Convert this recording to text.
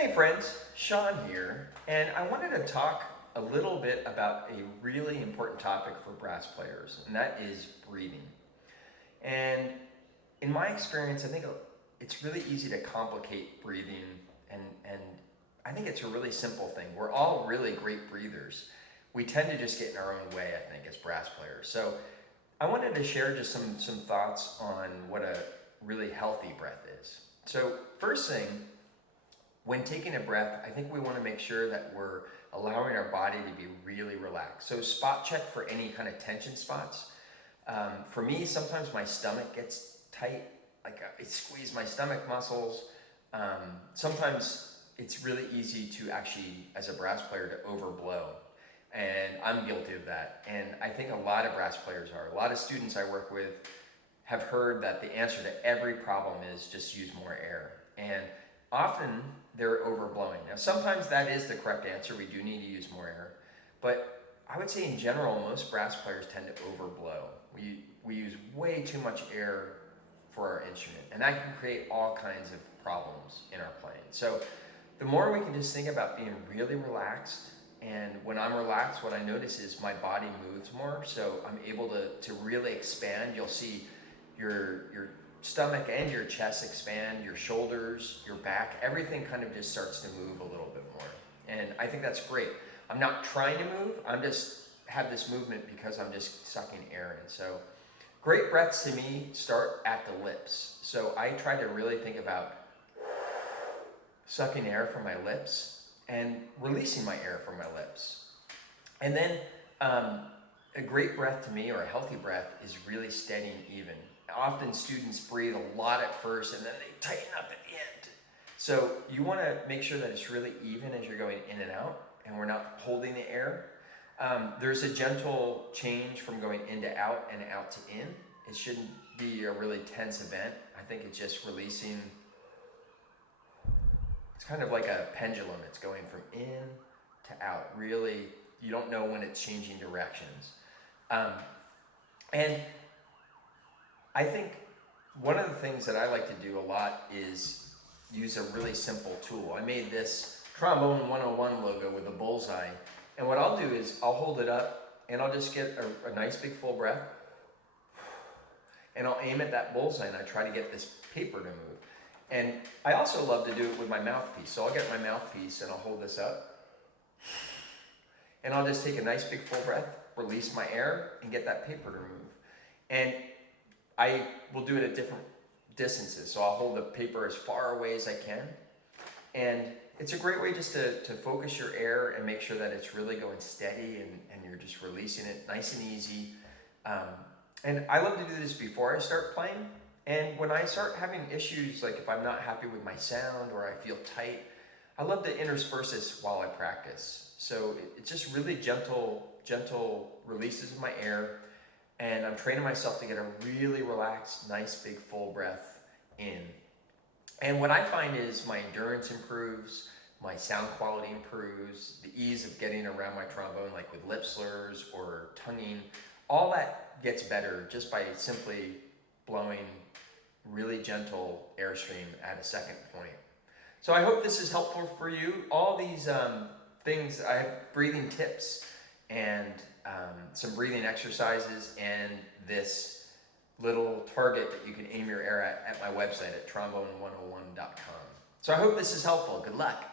Hey friends, Sean here, and I wanted to talk a little bit about a really important topic for brass players, and that is breathing. And in my experience, I think it's really easy to complicate breathing, and I think it's a really simple thing. We're all really great breathers. We tend to just get in our own way, I think, as brass players. So I wanted to share just some thoughts on what a really healthy breath is. So first thing, when taking a breath, I think we want to make sure that we're allowing our body to be really relaxed. So spot check for any kind of tension spots. For me, sometimes my stomach gets tight, like I squeeze my stomach muscles. Sometimes it's really easy to actually, as a brass player, to overblow. And I'm guilty of that. And I think a lot of brass players are. A lot of students I work with have heard that the answer to every problem is just use more air. And often they're overblowing. Now, sometimes that is the correct answer. We do need to use more air. But I would say in general, most brass players tend to overblow. We use way too much air for our instrument, and that can create all kinds of problems in our playing. So the more we can just think about being really relaxed, and when I'm relaxed, what I notice is my body moves more, so I'm able to really expand. You'll see your stomach and your chest expand, your shoulders, your back, everything kind of just starts to move a little bit more. And I think that's great. I'm not trying to move, I'm just have this movement because I'm just sucking air in. So great breaths to me start at the lips. So I try to really think about sucking air from my lips and releasing my air from my lips. And then a great breath to me, or a healthy breath, is really steady and even. Often students breathe a lot at first and then they tighten up at the end. So you want to make sure that it's really even as you're going in and out, and we're not holding the air. There's a gentle change from going in to out and out to in. It shouldn't be a really tense event. I think it's just releasing. It's kind of like a pendulum. It's going from in to out. Really, you don't know when it's changing directions. And I think one of the things that I like to do a lot is use a really simple tool. I made this Trombone 101 logo with a bullseye. And what I'll do is I'll hold it up and I'll just get a nice big full breath. And I'll aim at that bullseye and I try to get this paper to move. And I also love to do it with my mouthpiece. So I'll get my mouthpiece and I'll hold this up. And I'll just take a nice big full breath, release my air, and get that paper to move. And I will do it at different distances. So I'll hold the paper as far away as I can. And it's a great way just to focus your air and make sure that it's really going steady and you're just releasing it nice and easy. And I love to do this before I start playing. And when I start having issues, like if I'm not happy with my sound or I feel tight, I love to intersperse this while I practice. So it's just really gentle releases of my air. And I'm training myself to get a really relaxed, nice, big, full breath in. And what I find is my endurance improves, my sound quality improves, the ease of getting around my trombone, like with lip slurs or tonguing, all that gets better just by simply blowing really gentle airstream at a second point. So I hope this is helpful for you. All these things, I have breathing tips and some breathing exercises and this little target that you can aim your air at my website at trombone101.com. So I hope this is helpful. Good luck.